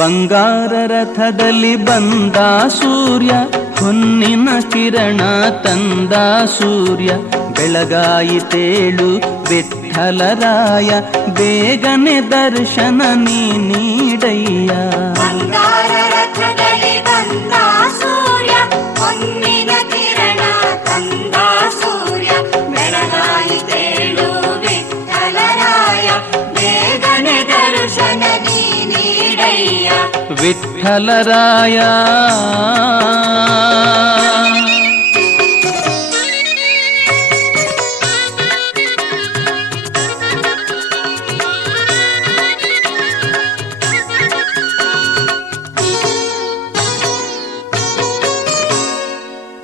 ಬಂಗಾರ ರಥದಲ್ಲಿ ಬಂದ ಸೂರ್ಯ ಹೊನ್ನಿನ ಕಿರಣ ತಂದ ಸೂರ್ಯ ಬೆಳಗಾಯಿತೇಳು ವಿಠಲರಾಯ ಬೇಗನೆ ದರ್ಶನ ನೀ ನೀಡಯ್ಯ. ನೀಡಯ್ಯ ವಿಠಲರಾಯ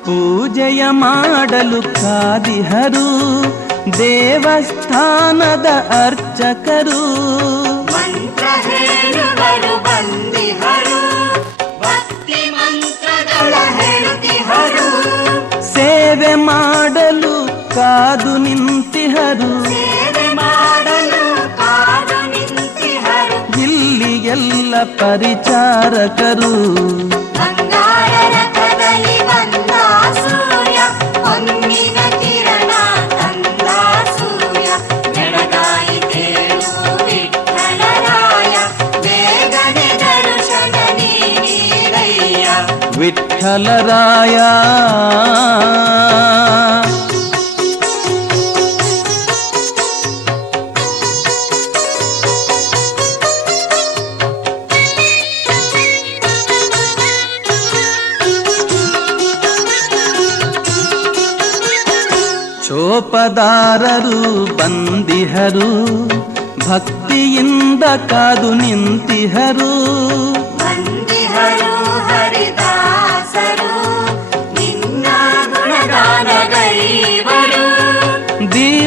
ಪೂಜೆಯ ಮಾಡಲು ಕಾದಿಹರು ದೇವಸ್ಥಾನದ ಅರ್ಚಕರು ಸೇವೆ ಮಾಡಲು ಕಾದು ನಿಂತಿಹರು. ಸೇವೆ ಮಾಡಲು ಕಾದು ನಿಂತಿಹರು. ಇಲ್ಲಿ ಎಲ್ಲ ಪರಿಚಾರಕರು ವಿಠಲರಾಯ ಚೋಪದಾರರು ಬಂದಿಹರು ಭಕ್ತಿಯಿಂದ ಕಾದು ನಿಂತಿಹರು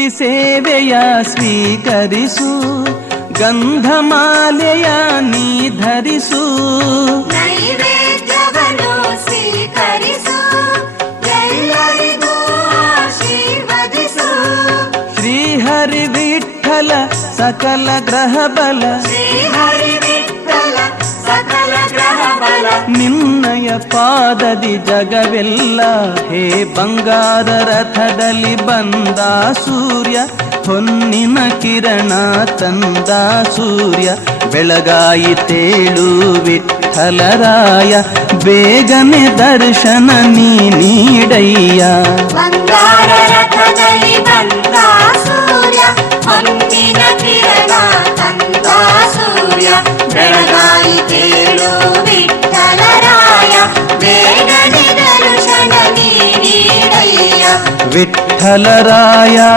ಭಕ್ತಿ ಸೇವೆಯ ಸ್ವೀಕರಿಸು ಗಂಧಮಾಲೆಯ ನೀ ಧರಿಸು ನೈವೇದ್ಯವನ್ನು ಸ್ವೀಕರಿಸು ಎಲ್ಲರಿಗೂ ಆಶೀರ್ವದಿಸು ಶ್ರೀಹರಿ ವಿಠಲ ಸಕಲ ಗ್ರಹ ಬಲ ಶ್ರೀಹರಿ ನಿನ್ನಯ ಪಾದದಿ ಜಗವೆಲ್ಲ ಹೇ ಬಂಗಾರ ರಥದಲ್ಲಿ ಬಂದ ಸೂರ್ಯ, ಹೊನ್ನಿನ ಕಿರಣ ತಂದ ಸೂರ್ಯ ಬೆಳಗಾಯಿತೇಳು ವಿಠಲರಾಯ ಬೇಗನೆ ದರ್ಶನ ನೀ ನೀಡಯ್ಯ. ಬಂಗಾರ विठ्ठलराया